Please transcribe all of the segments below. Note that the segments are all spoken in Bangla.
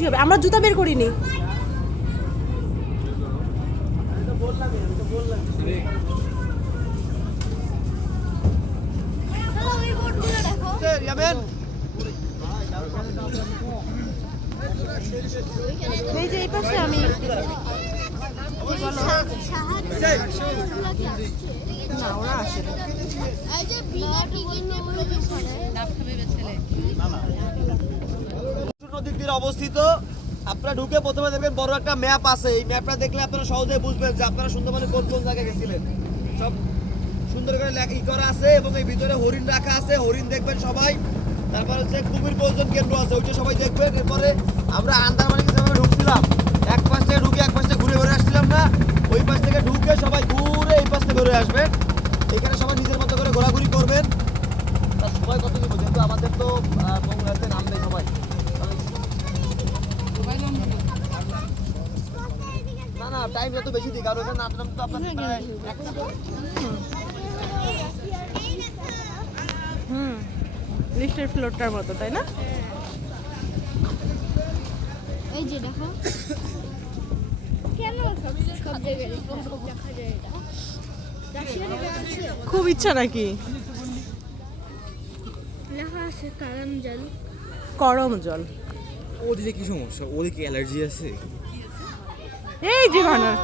খুশি হবে। আমরা জুতা বের করিনি। এই যে এই পাশে আমি না ওরা আসে নদীর তীরে অবস্থিত। আপনারা ঢুকে প্রথমে দেখবেন বড় একটা ম্যাপ আছে। এই ম্যাপটা দেখলে আপনারা সহজেই বুঝবেন যে আপনারা সুন্দরবনে কোন কোন জায়গায় গেছিলেন। সব সুন্দর করে ই করা আছে এবং এই ভিতরে হরিণ রাখা আছে, হরিণ দেখবেন সবাই। তারপর হচ্ছে কুমির প্রয়োজন কেন্দ্র আছে, ওইটা সবাই দেখবেন। এরপরে আমরা আন্দারমানিকে যেভাবে ঢুকছিলাম, এক পাশ থেকে ঢুকে এক পাশ থেকে ঘুরে ঘুরে আসছিলাম না, ওই পাশ থেকে ঢুকে সবাই ঘুরে এই পাশ থেকে ঘুরে আসবেন। এখানে সবাই নিজের মতো করে ঘোরাঘুরি করবেন। তার সময় কত দিব, যেহেতু আমাদের তো নাম নেই সবাই। না না টাইম যত বেশি দিই, কারণ এখানে নাম তো আপনার লিফটের ফ্লোরটার মতো, তাই না? এই যে দেখো কেন সব জায়গায় দেখা যায় এটা। খুব ইচ্ছা নাকি? লেখা আছে কারণ জল, করম জল। ওদিকে কি সমস্যা? ওদিকে অ্যালার্জি আছে? এই যে বানর।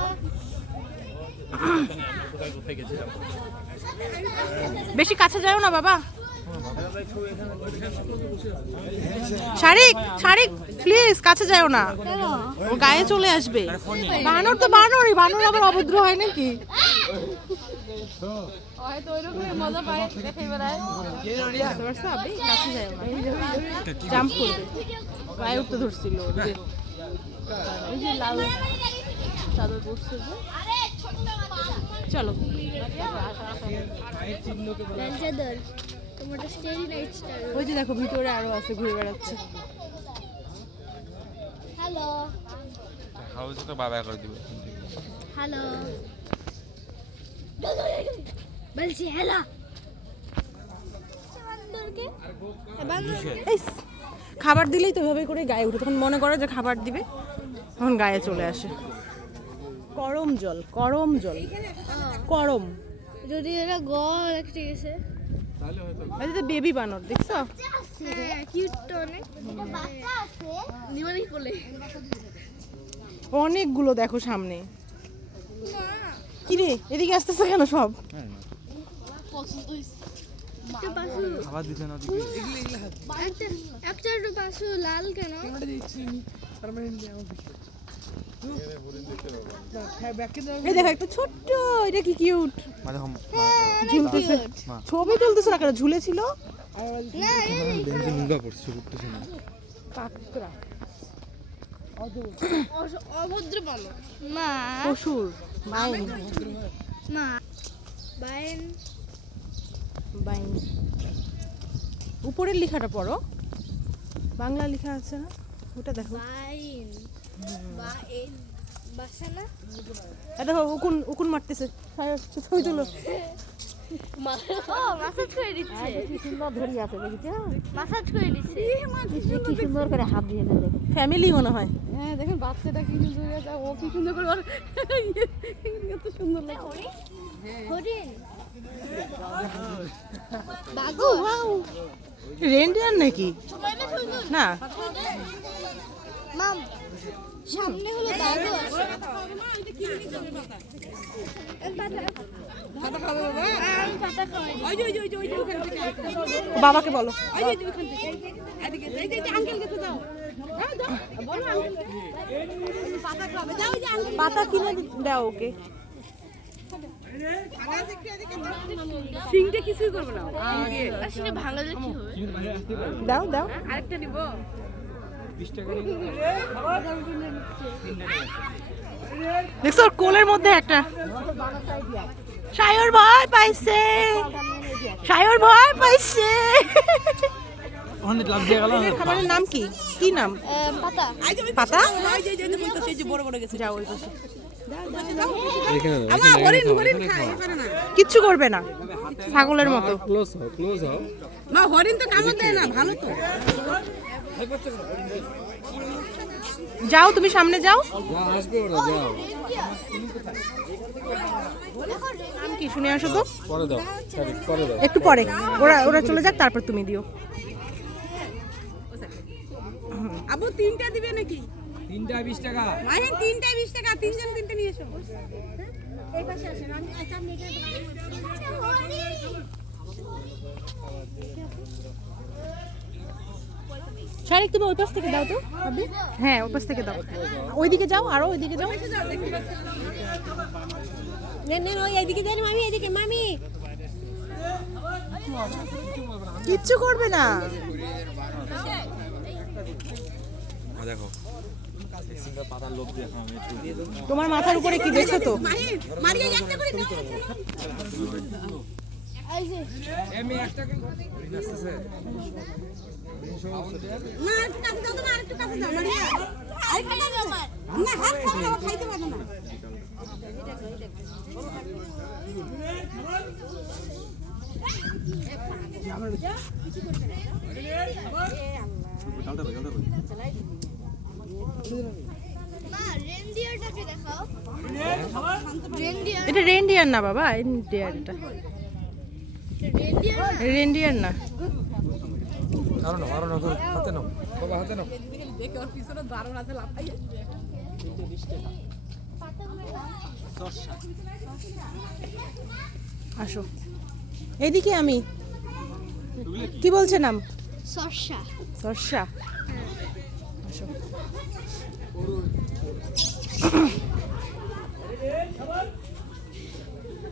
বেশি কাছে যাও না বাবা। শারিক শারিক প্লিজ কাছে যাও না, ও গায়ে চলে আসবে। বানর তো বানরই, বানর আবার অভদ্র হয় নাকি? জাম্প করবে, গায়ে উঠতে ধরছিল। এই যে লাল চাদর পড়ছে যে। চলো ওই যে দেখো ভিতরে আরো আছে, ঘুরে বেড়াচ্ছে। হ্যালো হাউসে তো বাবা করে দিবে। হ্যালো বলছি হ্যালো। খাবার দিলেই তো এভাবে করে গায়ে উঠে, তখন মনে করে যে খাবার দিবে, তখন গায়ে চলে আসে। করম জল, করম জল, করম। যদি এরা গল একটা গেছে এই যে বেবি বানর দেখছো? হ্যাঁ কিউট তো অনেক। বাচ্চা আছে নিমানি কোলে অনেকগুলো দেখো সামনে। কি রে এদিকে আসতেছে কেন সব? খাবার দিছে না দিকে। একটা পাশে লাল কেন? এই দেখো একটা ছোট্ট, এটা কি কিউট মানে ঝুলতেছে। ছবি তুলতেছে না কেন? ঝুলেছিল না বেঞ্চে নুঙ্গা পড়ছে, উঠতেছে না। কাকড়া, অভদ্র বলো মা। পশুর বাইন, মা বাইন বাইন। উপরের লেখাটা পড়ো, বাংলা লেখা আছে না ওটা দেখো। বাইন বাইন বাসা না। দেখো উকুন, উকুন মারতেছে। ছবি তুলো। ও মাসাজ করে দিচ্ছে, কি সুন্দর ধরি আছে দেখি, মাসাজ করে দিচ্ছে। কি সুন্দর করে হাত দিয়ে দেখো। ফ্যামিলি মনে হয়। হ্যাঁ দেখেন বাচ্চাটা কি সুন্দর, ও কি সুন্দর করে কত সুন্দর লাগে। হরিণ বাঘু, রেন্ডিয়ার নাকি? না মাম সামনে হলো দাদু। বাবাকে বলো। পাতা কিনে দাও ওকে। সিংটা কিছুই করবে না। আসলে ভাঙালে কি হবে? দাও দাও। আরেকটা নিব। 20 টাকা দেখছো ওর কোলের মধ্যে একটা। সায়র ভয় পাইছে, সায়র ভয় পাইছে। ওখানে লাভ দিয়ে গেল। খাবারের নাম কি? কি নাম? পাতা পাতা। বড় বড় গেছে। যাও ওই পাশে। কিচ্ছু করবে না, ছাগলের মতো। ক্লোজ হও, ক্লোজ হও। মা হরিণ তো কামড় দেয় না, ভালো তো। যাও তুমি সামনে যাও। যা আসবে ওরা যাও। নাম কি শুনে আসো তো, পরে দাও সরি পরে দাও। একটু পরে ওরা ওরা চলে যাক তারপর তুমি দিও। আবু 3টা দিবে নাকি? 3টা 20 টাকা। মাহিন 3টা 20 টাকা, তিনজন 3টে নিয়ে এসো। এই পাশে আসেন, আমি আচ্ছা আপনি এখানে শারিক তুমি ওই পাশ থেকে দাও তো ভাবি। হ্যাঁ ওই পাশ থেকে দাও, ওইদিকে যাও, আরো ওইদিকে যাও। নেন নেন, ওই এইদিকে যান মামি, এইদিকে মামি। কিচ্ছু করবে না। দেখো সিঙ্গার পাতার লোভ দেখো আমি একটু দিয়ে দেব। তোমার মাথার উপরে কি দেখছো তো? মাহিন মারিয়ে একটা করে দাও। এই যে এমনি 1 টাকা আসছে। না একটু কাছে দাও, তোমার একটু কাছে দাও মারিয়া। আই খাইতে দাও আমার। না হাত খাও, খাইতে পারবো না। এটা রেনডিয়ার না বাবা, ইন্ডিয়ার এটা রেনডিয়ার না। আরো না ধরো হাতে নাও বাবা হাতে নাও। দেখে ওর পিছনে দারুণ আছে লাফাই। আসো এদিকে, আমি কি বলছে নাম? সর্ষা। সর্ষা। আসো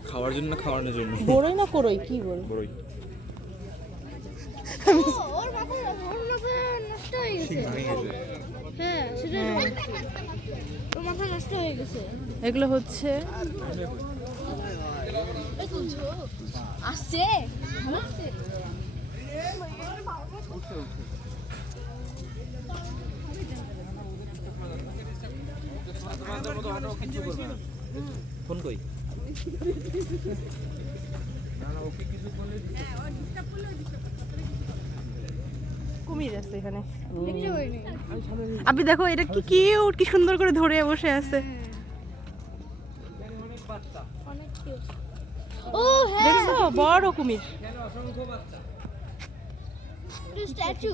খাওয়ার জন্য না খাওয়ানোর জন্য? বড়ই না করই, কি বড়? বড়ই। ওর মাথা নষ্ট হয়ে গেছে। হ্যাঁ সেটা ওর মাথা নষ্ট হয়ে গেছে। এগুলো হচ্ছে আসছে ফোন কই? কুমির আছে এখানে। দেখতে পাইনি। আপনি দেখো এটা কি কিউট, কি সুন্দর করে ধরে বসে আছে। অনেক কিউট। ও হ্যাঁ, দেখছো বড় কুমির। স্ট্যাচু।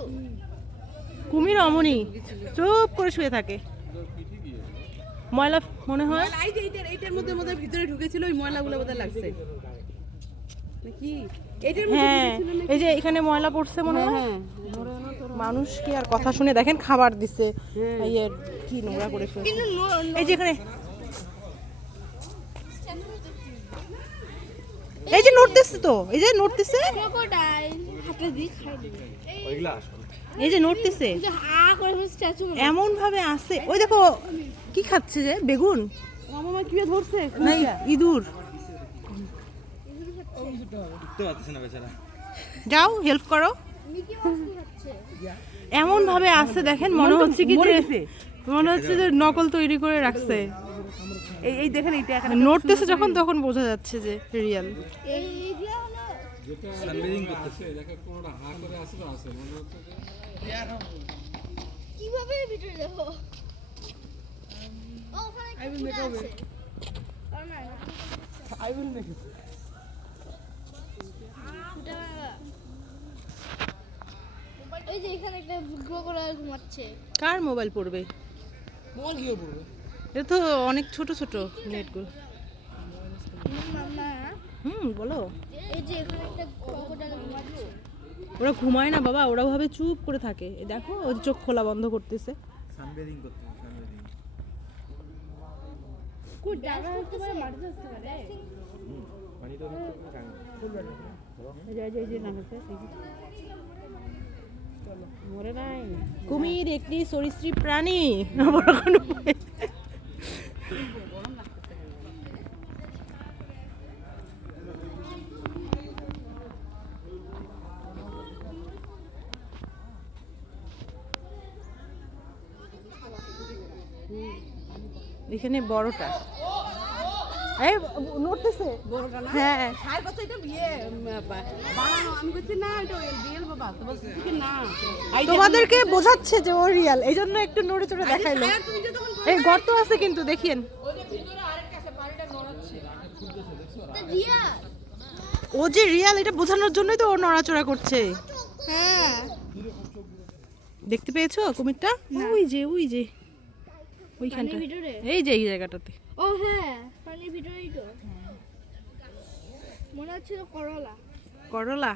কুমির অমনি চুপ করে শুয়ে থাকে। ময়লা মনে হয়। এই যে এইটার মধ্যে মধ্যে ভিতরে ঢুকেছিল, ওই ময়লাগুলো বোধহয় লাগছে নাকি এইটার মধ্যে হ্যাঁ ঢুকেছিল নাকি? এই যে এখানে ময়লা পড়ছে মনে হয়। হ্যাঁ মানুষ কি আর কথা শুনে, দেখেন খাবার দিছে, ইয়ে কি নোংরা করে ফেলছে। কিন্তু এই যে এখানে এই যে নড়তেছে তো, এই যে নড়তেছে, ক্রোকোডাইল হাতে দিয়ে খাই দিবে। ওইগুলা আসো। এই যে নড়তেছে এই যে হা করে স্ট্যাচু মনে। এমন ভাবে আছে। ওই দেখো কি খাচ্ছে যে, বেগুন মামা কি ধরছে? না ইঁদুর। উঠতে পারতেছ না বেচারা। যাও হেল্প করো। মিকি মাউস কি হচ্ছে? এমন ভাবে আছে দেখেন, মনে হচ্ছে কি যে, মনে হচ্ছে যে নকল তৈরি করে রাখছে। এই দেখেন এইটা এখানে নড়তেছে যখন তখন বোঝা যাচ্ছে যে রিয়েল। এইগুলা হলো সানবেদিং করতেছে দেখো কোনটা হা করে আছে তো আছে মনে হচ্ছে যে কিভাবে ভিতরে দেখো। ও ওখানে কি আছে? ও না আই উইল মেক ইট। ওই যে এখানে একটা ক্রোকোডাইল ঘুমাচ্ছে। কার মোবাইল পড়বে? মোবাইল কি করবে? এটা তো অনেক ছোট ছোট নেটগুলো। মামা বলো। এই যে এখানে একটা ক্রোকোডাইল ঘুমাচ্ছে। ওরা ঘুমায় না বাবা, ওরা ভাবে চুপ করে থাকে। এই দেখো ওর চোখ খোলা বন্ধ করতেছে। সানবেদিং করতে সানবেদিং। কোন জায়গা হতে পারে, মাটিতে হতে পারে। পানি তো এই যে নামতে মরে নাই। কুমির একটি সরীসৃপ প্রাণী। বড় কোনো ভয়। এখানে বড়টা এই নড়তেছে হ্যাঁ আর কথা এটা বিয়ে বানানো আমি বলছি না এটা রিয়েল বাবা তো বলছি কি না তোমাদেরকে বোঝাচ্ছে যে ও রিয়েল এই জন্য একটু নড়ে চড়ে দেখাইলো এই গর্ত আছে কিন্তু দেখিয়েন রিয়া ও যে রিয়েল এটা বোঝানোর জন্যই তো ও নড়াচড়া করছে হ্যাঁ দেখতে পেয়েছো কুমিরটা ওই যে ওইখানটা পানির ভিতরে? এই যে এই জায়গাটাতে ও হ্যাঁ পানির ভিতরেই তো মনে হচ্ছিল করলা করলা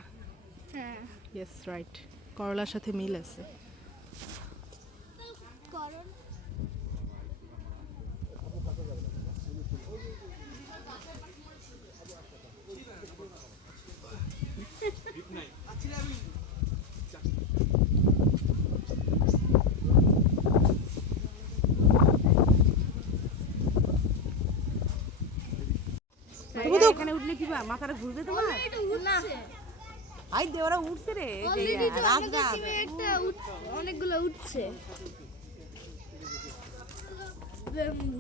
হ্যাঁ ইয়েস রাইট করলার সাথে মিল আছে করলা এখানে উঠলে কি বা মাথাটা ঘুরবে তোমার এটা উঠছে আই দে ওরা উঠছে রে এই যে অলরেডি তো রাজরা আমাদের টিমে একটা অনেকগুলো উঠছে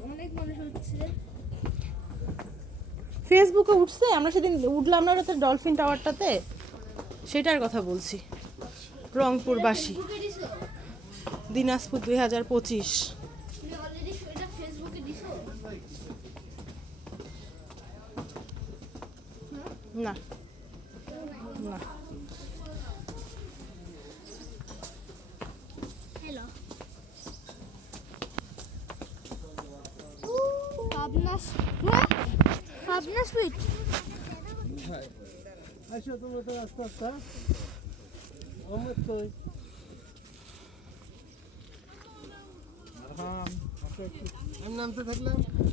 অনেক মানুষ উঠছে ফেসবুকে উঠছে আমরা সেদিন উঠলাম না ওটাতে ডলফিন টাওয়ারটাতে সেটার কথা বলছি রংপুরবাসী ফেসবুকে দিছো দিনাজপুর 2025 তুমি অলরেডি এটা ফেসবুকে দিছো না না হ্যালো পাবনা পাবনা সুইট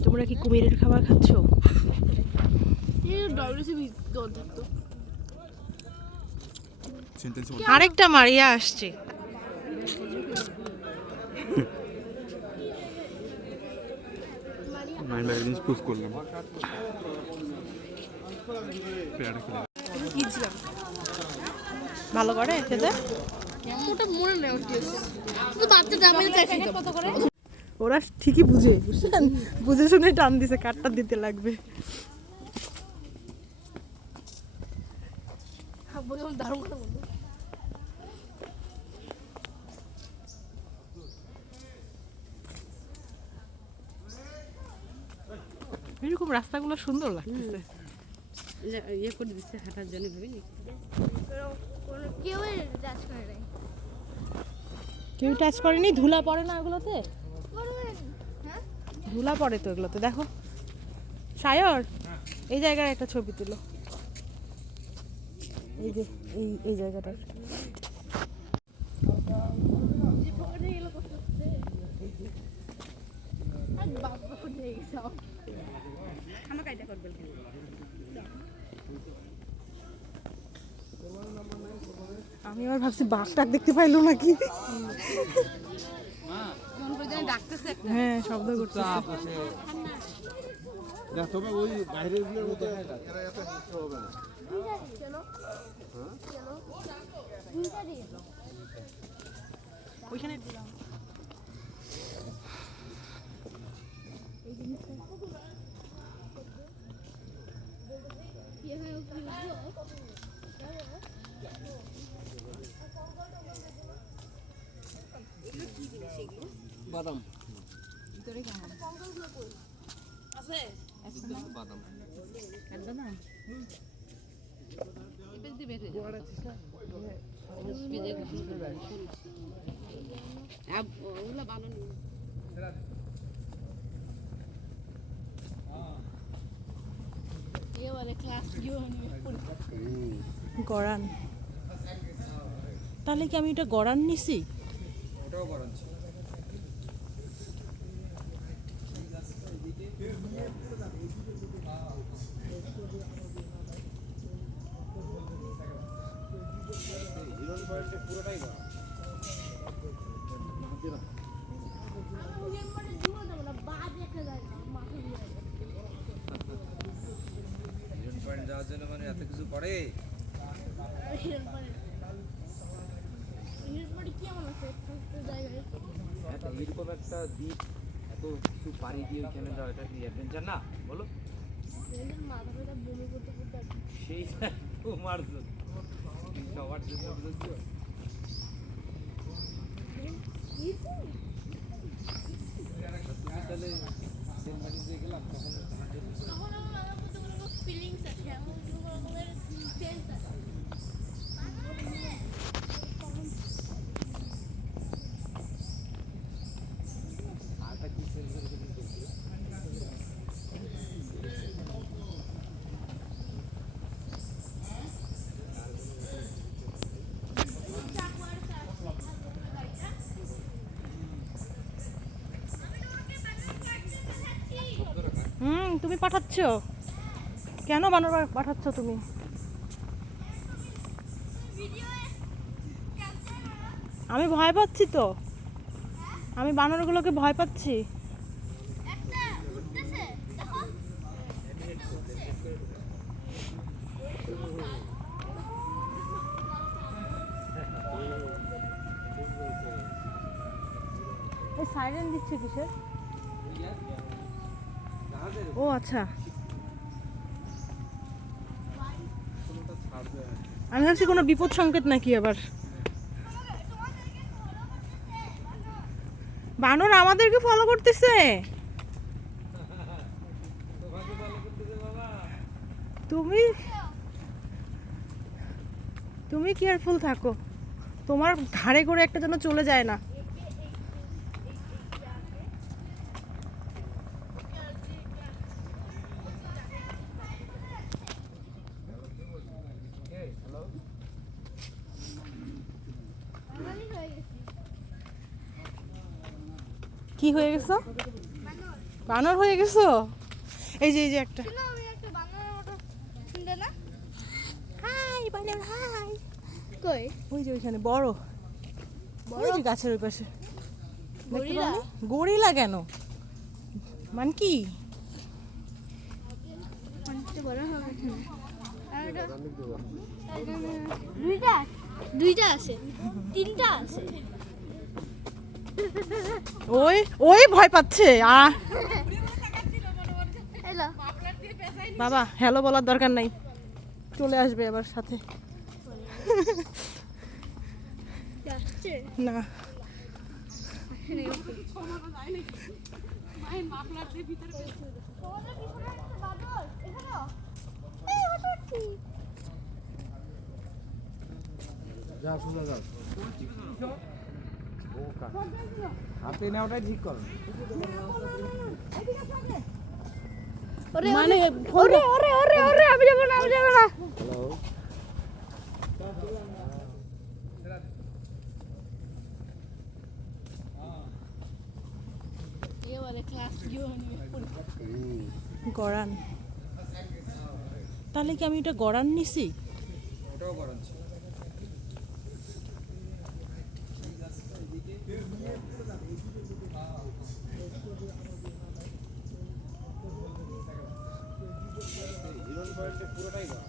তোমরা কি কুমিরের খাবার খাচ্ছো ডব্লিউসিবি দৌড় থাকতো সেন্টেন্স আরেকটা মারিয়া আসছে মাইন্ড ব্যাগ জিনিস প্রুফ করলাম পেয়ারা খেলে কিনছিলাম ভালো করে খেতে ওটা মনে নেই ওর টেস্ট তো বাচ্চা দামের কাছে কত করে ওরা ঠিকই বুঝে বুঝছেন বুঝে শুনে টান দিছে কাটটা দিতে লাগবে দারুণ কথা বলবো এরকম রাস্তাগুলো সুন্দর লাগতেছে ইয়ে করে দিচ্ছে হাঁটার জন্য ভাবিনি কেউ টাচ করে নাই কেউ টাচ করেনি ধুলা পড়ে না ওগুলোতে করবেন হ্যাঁ ধুলা পড়ে তো এগুলোতে দেখো সায়র এই জায়গার একটা ছবি তুলো এই যে এই জায়গাটার জীবনে এলো করতে আর বাবা কোথায় গেছে আমাকে এটা করবে আমি আবার ভাবছি বাঘটাক দেখতে পাইলো নাকি মন করে জানি ডাকতেছে একটা হ্যাঁ শব্দ করছে তবে ওই বাইরের গুলোর মতো এরা এত হিংস্র হবে না চলো চলো দুইটা দিয়ে ওইখানে কি হয় কি বাদাম আছে বাদাম একদম না এবার দিবে রে ওগুলা ভালো নেই এবারে ক্লাস গড়ান তাহলে কি আমি এটা গড়ান নিছি ওটাও করাচ্ছি পুরোটাই গরম পয়েন্ট যাওয়ার জন্য মানে এত কিছু করে এরকম একটা দ্বীপ এত কিছু পানি দিয়ে ওইখানে যাওয়া এটা কি অ্যাডভেঞ্চার না বলো মাথা ব্যথা বমি করতে করতে আর কি। সেইটা তোমার জন্য সবার জন্য বুঝছো তাহলে সেনবাড়ি দিয়ে গেলাম তখন তখন আমার মধ্যে কোনো ফিলিংস আছে, এমন কোনো রকমের সেন্স আছে। আটা কি সেন্সার তুমি পাঠাচ্ছ কেন? বানর পাঠাচ্ছ তুমি? আমি ভয় পাচ্ছি তো, আমি বানরগুলোকে ভয় পাচ্ছি। একটা উঠতেছে দেখো। এই সাইরেন দিচ্ছে কিসের? ও আচ্ছা, আমি ভাবছি কোনো বিপদ সংকেত নাকি আবার। বানর আমাদেরকে ফলো করতেছে। তুমি তুমি কেয়ারফুল থাকো, তোমার ঘাড়ে করে একটা যেন চলে যায় না। কি হয়ে গেছো? বানর হয়ে গেছো? এই যে একটা। শোনো, আমি একটা বানরের মতো শুনলে না? হাই বানর হাই। কই? ওই যে ওইখানে বড় বড় গাছের ওই পাশে। গরিলা? গরিলা কেন? মানে কি? অনেকটা বড় হবে এখানে। আর এটা এখানে দুইটা আছে, তিনটা আছে। ওই ওই ভয় পাচ্ছে। এলো বাবা হ্যালো বলার দরকার নাই, চলে আসবে আবার সাথে। যাচ্ছে না তোমাদের পিছনে একটা বাদর এখানেও। এই হঠাৎই যা শুনে যাও হাতে নেওয়াটাই ঠিক করো। মানে ওরে ওরে ওরে ওরে আমি যাব না, আমি যাব না। এবারে ক্লাস গড়ান, তাহলে কি আমি এটা গড়ান নিছি? ওটাও গরম ছিল। পুরোটাই গরম।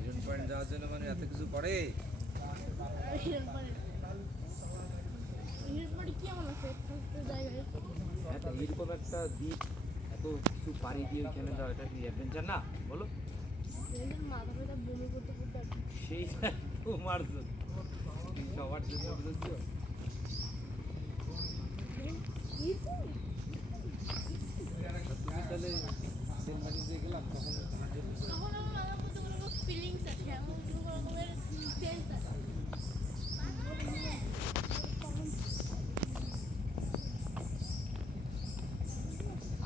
হিরন পয়েন্ট যাওয়ার জন্য মানে এত কিছু করে। এরকম একটা দ্বীপ এত কিছু পাড়ি দিয়ে ওইখানে যাওয়া, এটা কি অ্যাডভেঞ্চার না বলো? মাথা ব্যথা বমি করতে করতে আর কি। সেইটা তোমার জন্য সবার জন্য বুঝছো তুমি তাহলে সেনবাড়ি দিয়ে গেলাম তখন তখন আমার মধ্যে কোনো ফিলিংস আছে, এমন কোনো রকমের সেন্স আছে।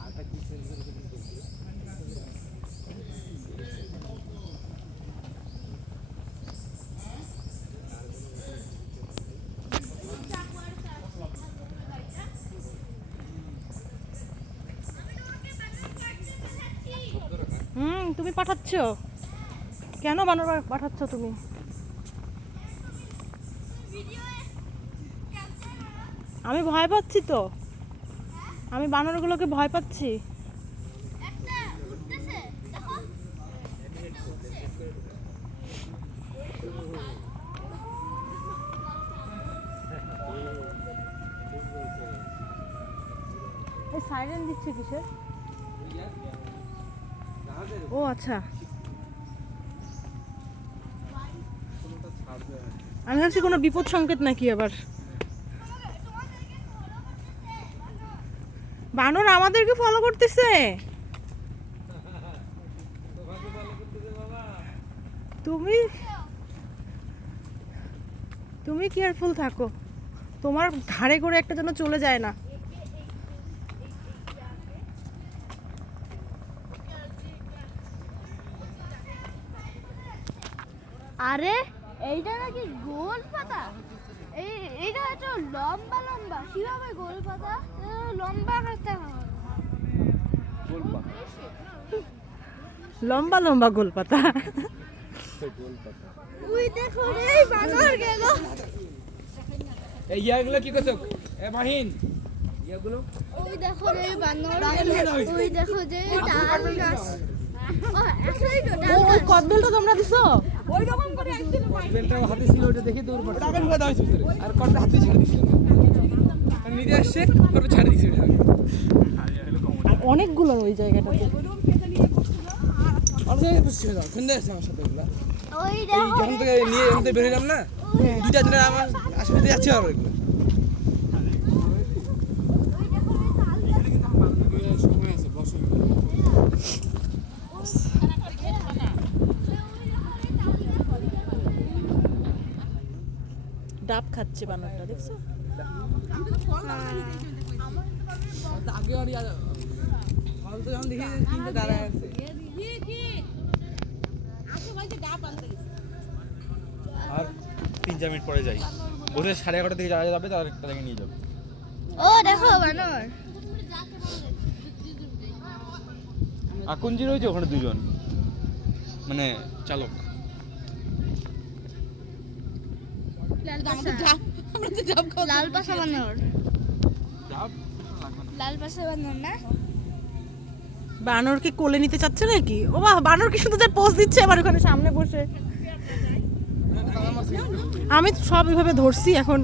আটা কি সেন্সার তুমি পাঠাচ্ছ কেন? বানর পাঠাচ্ছ তুমি? আমি ভয় পাচ্ছি তো, আমি বানরগুলোকে ভয় পাচ্ছি। একটা উঠতেছে দেখো। সাইরেন দিচ্ছে কিসের? ও আচ্ছা, আমি ভাবছি কোনো বিপদ সংকেত নাকি আবার। বানর আমাদেরকে ফলো করতেছে। তুমি তুমি কেয়ারফুল থাকো, তোমার ধারে করে একটা যেন চলে যায় না। আরে এইটা নাকি গোল পাতা? এইটা তো লম্বা লম্বা, কিভাবে গোল পাতা? লম্বা করতে হবে। লম্বা লম্বা গোল পাতা। ওই দেখো এই বানর গেল। এই ইয়াগুলো কি করছো? এ মাহিন, ইয়াগুলো ওই দেখো রে বানর গেল। ওই দেখো যে ডাল গাছ। ও আসলেই তো ডাল ওই গাছ। কদবেলটা তোমরা দিছো? বেলটাও হাতে ছিল, ওটা দেখে দৌড় পড়ছে। টাকা ঢুকে দাও ভিতরে, আর কটা হাতে ছেড়ে দিছিল। আর নিজে আসছে, আর ছেড়ে দিছিল। আর অনেকগুলো ওই জায়গাটাতে। আর জায়গায় বসে দাও, ফেন্দে আসছে আমার সাথে এগুলা। ওই এই দেখো যখন থেকে নিয়ে যখন থেকে বেরিয়ে না, দুইটা দিনে আমার আশেপাশে যাচ্ছে আর এগুলো। সময় আছে, বসো। ডাব খাচ্ছে বানরটা, দেখছো? আগে আর ইয়ার ফল তো যখন দেখি তিনটে দাঁড়ায় আছে। আর 3-4 মিনিট পরে যাই, বসে 11:30 থেকে যাওয়া যাবে, তাদেরকে নিয়ে যাবো। ও দেখো বানর। আকুঞ্জি রয়েছে ওখানে দুজন, মানে চালক। লাল পাশা বানর। যাব লাল পাশা বানর না? বানরকে কোলে নিতে চাচ্ছে নাকি? ও বাহ, বানর কি সুন্দর পোজ দিচ্ছে আবার ওখানে সামনে বসে। আমি তো সব এভাবে ধরছি এখন।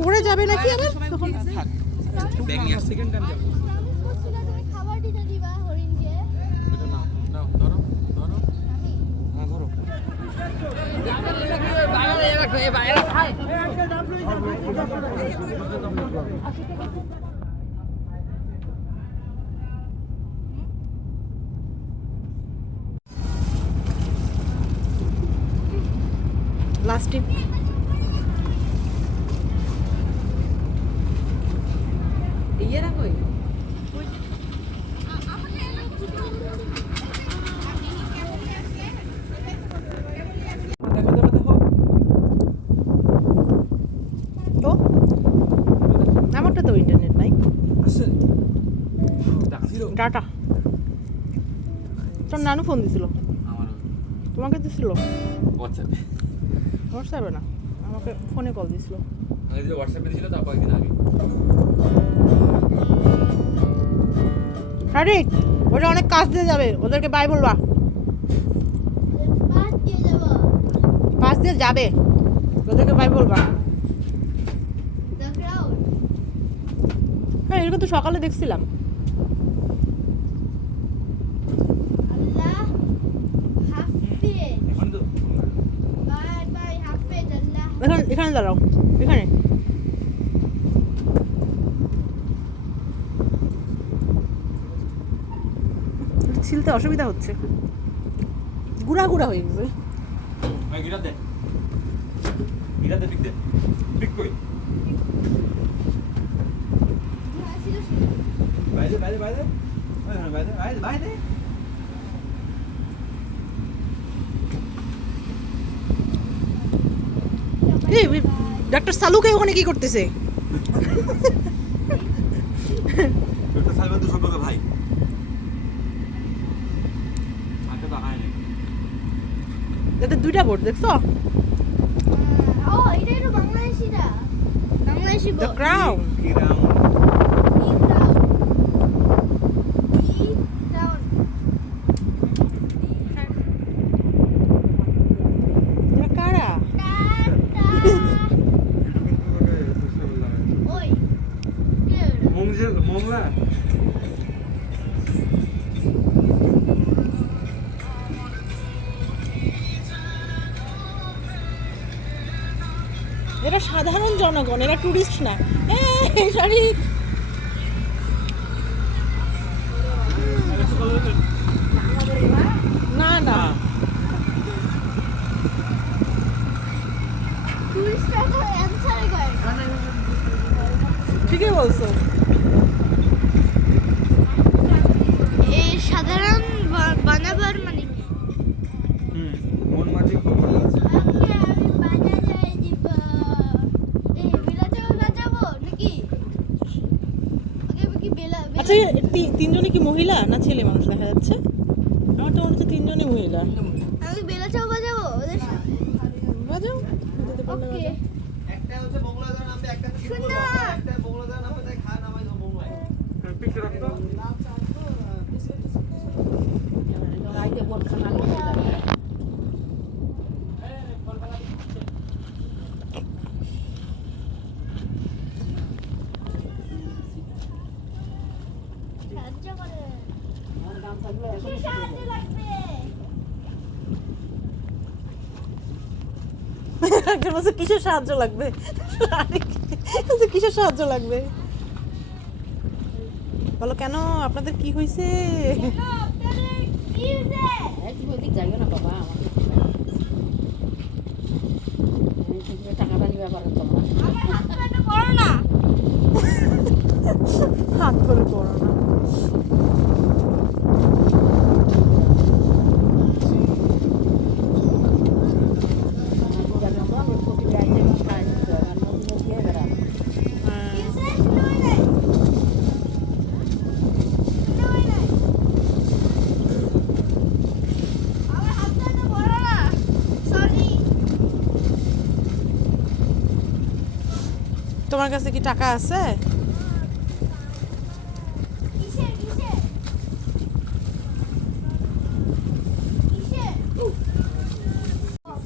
পড়ে যাবে নাকি আবার তখন? ব্যাগ নিয়ে আসছে। সেকেন্ড টাইম যাব। তুমি খাবার দিতে দিবা হরিণকে? এটা নাও, নাও, ধরো, ধরো। হ্যাঁ, ধরো। লাস্ট টিপ। ইয়েরা কই? দেখো দেখো দেখো। তো আমারটা তো ইন্টারনেট নাই, আসছে। জিরো। ডাটা। তোর নানু ফোন দিছিল? আমারও তোমাকে দিছিল? হোয়াটসঅ্যাপে। হোয়াটসঅ্যাপে না, আমাকে ফোনে কল দিছিল। আমি যে হোয়াটসঅ্যাপে দিয়েছিল তার কয়েকদিন আগে। আরে ওটা অনেক কাজ দিয়ে যাবে, ওদেরকে বাই বলবা। বাদ দিয়ে যাবো। পাশ দিয়ে যাবে, ওদেরকে বাই বলবা। The crowd. হ্যাঁ, এরকম তো সকালে দেখছিলাম। আল্লাহ হাফেজ। এখন তো বাই বাই হাফেজ আল্লাহ। এখানে দাঁড়াও, এখানে। ছিলতে অসুবিধা হচ্ছে, গুড়া গুড়া হয়ে গেছে। ভাই গিরা দে, গিরা দে, পিক দে, পিক কই? বাইরে বাইরে বাইরে, বাইরে বাইরে বাইরে বাইরে। এই ডাক্তার সালুকে ওখানে কি করতেছে? একটা সালমান তো সম্পর্কে ভাই। আচ্ছা তো হয় না। এতে দুইটা বোর্ড দেখছো? ও এটাই তো বাংলাদেশিরা। Bangladeshi the crown. কি রাউন্ড? কারা? এরা সাধারণ জনগণ, এরা টুরিস্ট না। এই শাড়ি না না টুরিস্টরা তো অ্যানসারে করে। ঠিকই বলছো। এই সাধারণ বানাবার মানে কি? মন মাঝে খুব ভালো আছে। আজকে আমি বাজারে যাব। এই বিলাতেও বাজাবো নাকি? আগে কি আচ্ছা তিনজনই কি মহিলা না ছেলে মানুষ দেখা যাচ্ছে? আমার তো মনে হচ্ছে তিনজনই মহিলা। আমি বেলাচাও বাজাবো ওদের সাথে। বাজাও, দিতে পারলে ওকে বাজাও। একটা হচ্ছে বঙ্গলাদেশ নামে, একটা সুন্দর। একটা বঙ্গলাদেশ নামে তাই খা নামাই দাও বঙ্গলায়। পিকচার রাখতো। সাহায্য করে। কি সাহায্য লাগবে? একজন বলছে কিসের সাহায্য লাগবে? কিসের সাহায্য লাগবে বলো, কেন আপনাদের কি হয়েছে? কেন আপনাদের কি হয়েছে? আমার হাত পাটা করো না। হাত ধরে পড়ো না। কিসে? শুনুই নাই। শুনুই নাই। আমার হাত পাটা করো না। সরি। তোমার কাছে কি টাকা আছে? কিসের কিসের? কিসের?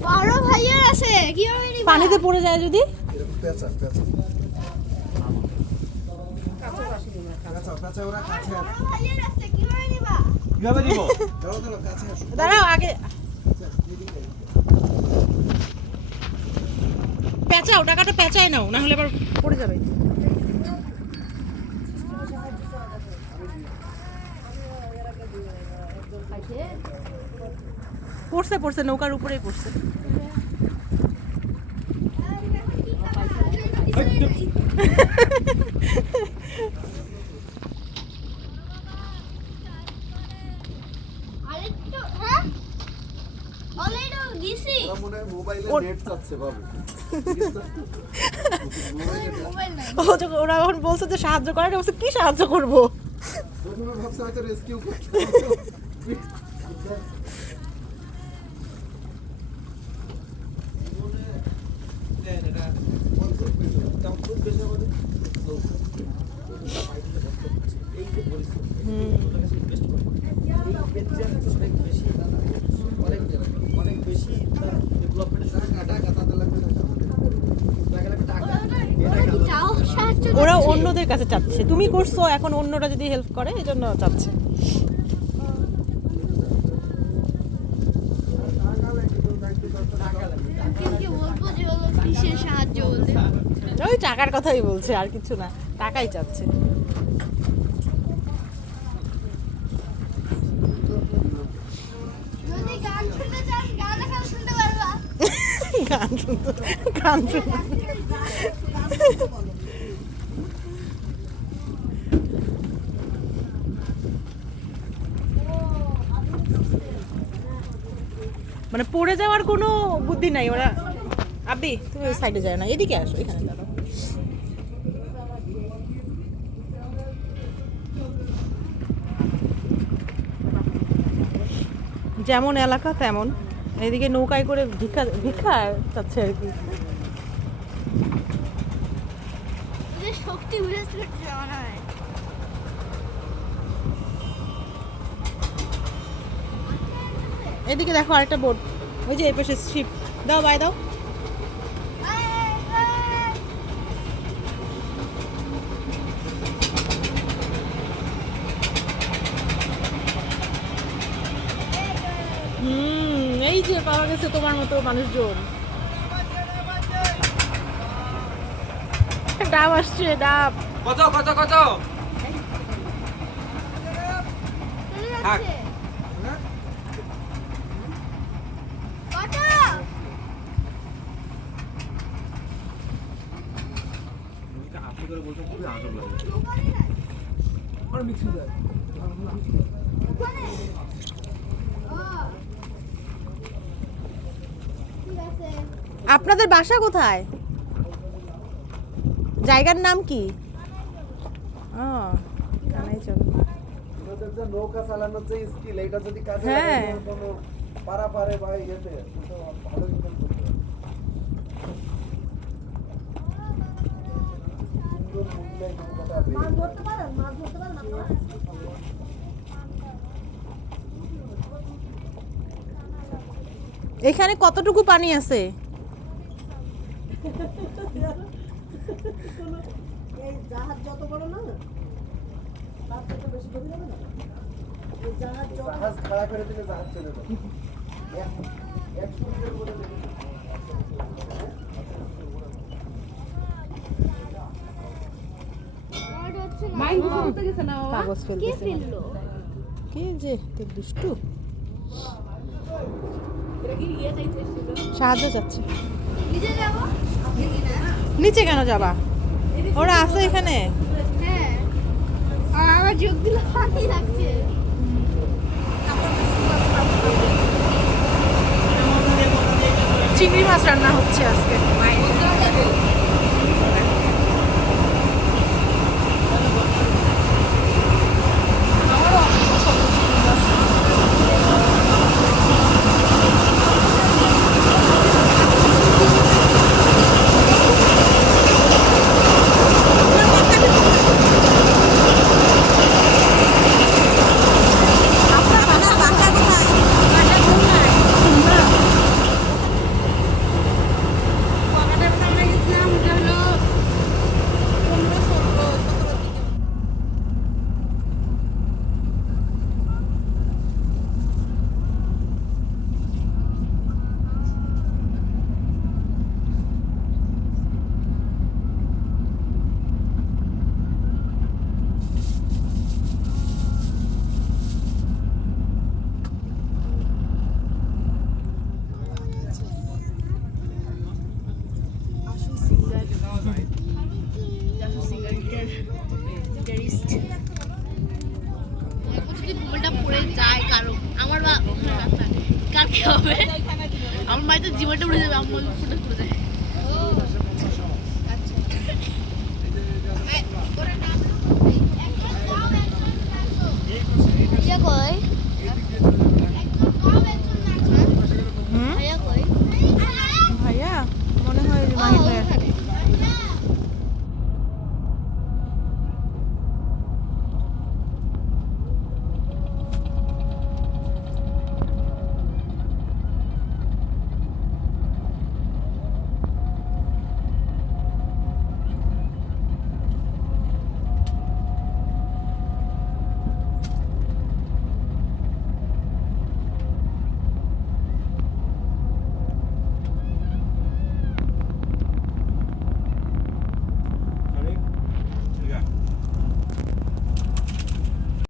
বড় ভাইয়ের আছে কিভাবে নিবা? পানিতে পড়ে যায় যদি? পেঁচা পেঁচা ওরা কাছে বড় ভাইয়ের আছে কিভাবে নিবা? কিভাবে দিব? দাও দাও কাছে আসো। দাঁড়াও আগে পেঁচাও, টাকাটা পেঁচায় নাও, না হলে আবার পড়ে যাবে। পড়ছে পড়ছে, নৌকার উপরেই পড়ছে। আরেকটু হ্যাঁ অলরেডি দিছি ওরা মনে হয় মোবাইলে নেট চাচ্ছে বাবু। মোবাইল নাই ওরা এখন বলছে যে সাহায্য করে, বলছে কি সাহায্য করবো? প্রথমে ভাবছে হয়তো রেস্কিউ করতে। ওরা অন্যদের কাছে চাচ্ছে, তুমি করছো, এখন অন্যরা যদি হেল্প করে এই জন্য চাচ্ছে। আঙ্কেলকে বলবো যে হলো কিসের সাহায্য বলতে ওই টাকার কথাই বলছে, আর কিছু না, টাকাই চাচ্ছে। যদি গান শুনতে চাস গান এখন শুনতে পারবা গান শুনতে, গান শুনতে। মানে পড়ে যাওয়ার কোনো বুদ্ধি নাই ওরা। আব্বি তুমি ওই সাইডে যাও না, এদিকে আসো, এখানে দাঁড়াও। যেমন এলাকা তেমন, এদিকে নৌকায় করে ভিক্ষা ভিক্ষা চাচ্ছে আর কি। যে শক্তি উড়েছে মনে হয় এদিকে দেখো আরেকটা বোট, ওই যে এই পাশে শিপ। দাও বাই দাও। এই যে পাওয়া গেছে তোমার মতো মানুষজন। ডাব আসছে, ডাব। কত কত কত? চলে থাক। যাচ্ছে কত আপনি করে বলতে খুবই আজব লাগে। আর মিক্সি দেয়। ঠিক আছে আপনাদের বাসা কোথায়? জায়গার নাম কি? ও, কানাইচল। ওদের যে নৌকা চালানোর যে স্কিল, এটা যদি কাজে হ্যাঁ। লাগানো কোনো পারাপারে বা ইয়েতে, তো ভালো ইনকাম করতে পারে। সুন্দর মহিলা নৌকাটা বেরিয়ে। এখানে কতটুকু পানি আছে? জাহাজ খাড়া করে দিলে জাহাজ চলে যাবে। এক সূর্যের উপরে দেখে আমার হচ্ছে না মাইন্ড করতে গেছে না বাবা? কাগজ কে ফেলতেছে না। ফেললো কে যে তো দুষ্টু, এটা কি ইয়ে খাইতে এসেছিল? সাহায্য চাচ্ছে। নিজে যাবো নিচে কেন যাবা? ওরা আছে এখানে। হ্যাঁ আর আমার চোখগুলো পানি লাগছে চিংড়ি মাছ রান্না হচ্ছে আজকে। যদি ঘুমটা পড়ে যায় কারো আমার বা কার কি হবে আমার মায়ের তো জীবনটা উড়ে যাবে আমার ফুটে পড়ে যায় ইয়ে কই